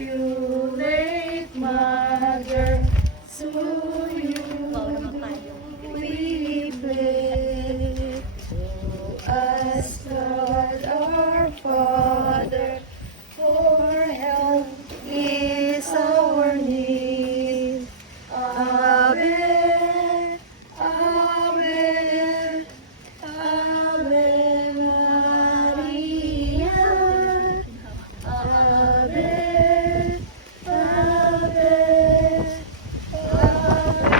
Immaculate Mother, soon you we play. Oh, as God our Father, for help is our need. Ave, Ave, Ave Maria. Ave, Ave, Ave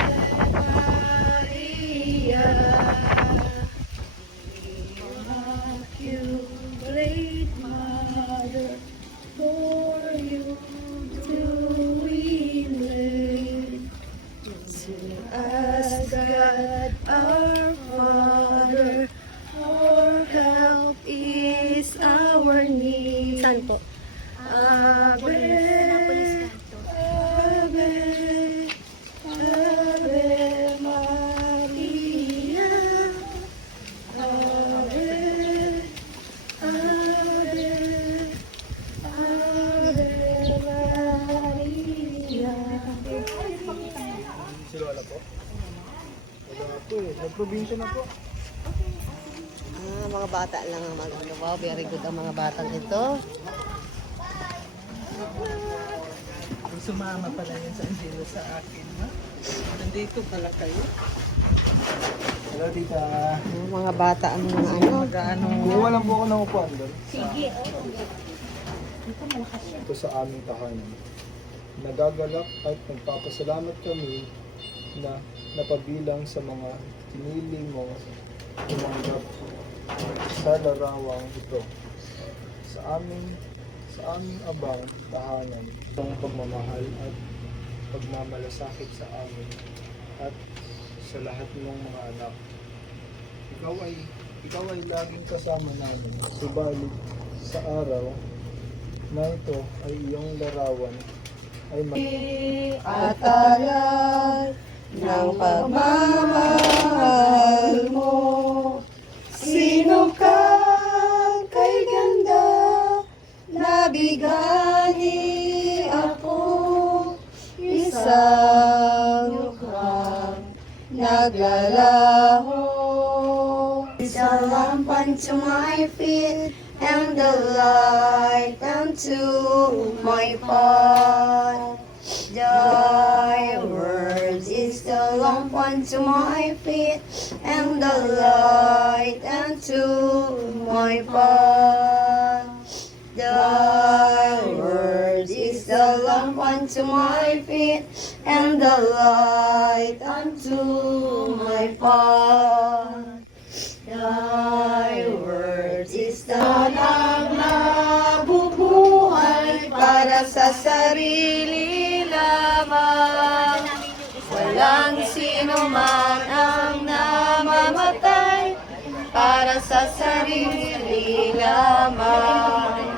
Maria. Immaculate Mother, for you do we live. To ask God our Father, for help is our need. Saan po? Ave, Ave, Ave Maria. Ave, Ave, Ave Maria. Si Lola po? Wala po eh. Nagprobinsya na po. Mga bata lang ang magano. Wow, very good ang mga batang ito. Sumama pala yun sa Angelo sa akin, ha? Nandito pala kayo. Hello, tita. Mga bata ang mga ano. Mag-ano? Kuha lang po ako ng upuan doon. Sige. Ito sa aming tahanan. Nagagalak at nagpapasalamat kami na napabilang sa mga pinili mo tumanggap sa larawang ito. Sa aming abang tahanan, itong pagmamahal at pagmamalasakit sa amin at sa lahat ng mga anak. Ikaw ay laging kasama namin, subalit sa araw na ito ay iyong larawan ay At alay ng pagmamahal mo. Sino ka kay ganda, nabigani ako, isang mukhang naglalaho. Is a lamp unto my feet, and the light unto my path. Thy word is the lamp unto my feet, and the light unto my path. Thy word is the lamp unto my feet, and the light unto my path. Thy word is the nabubuhay para sa sarili lamang. Walang sino man ang namamatay para sa sarili lamang.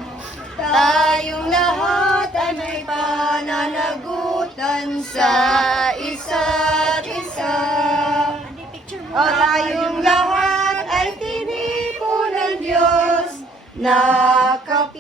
Tayong lahat ay may pananagutan sa isa't isa. O tayong lahat ay tinipo ng Diyos, nakapiling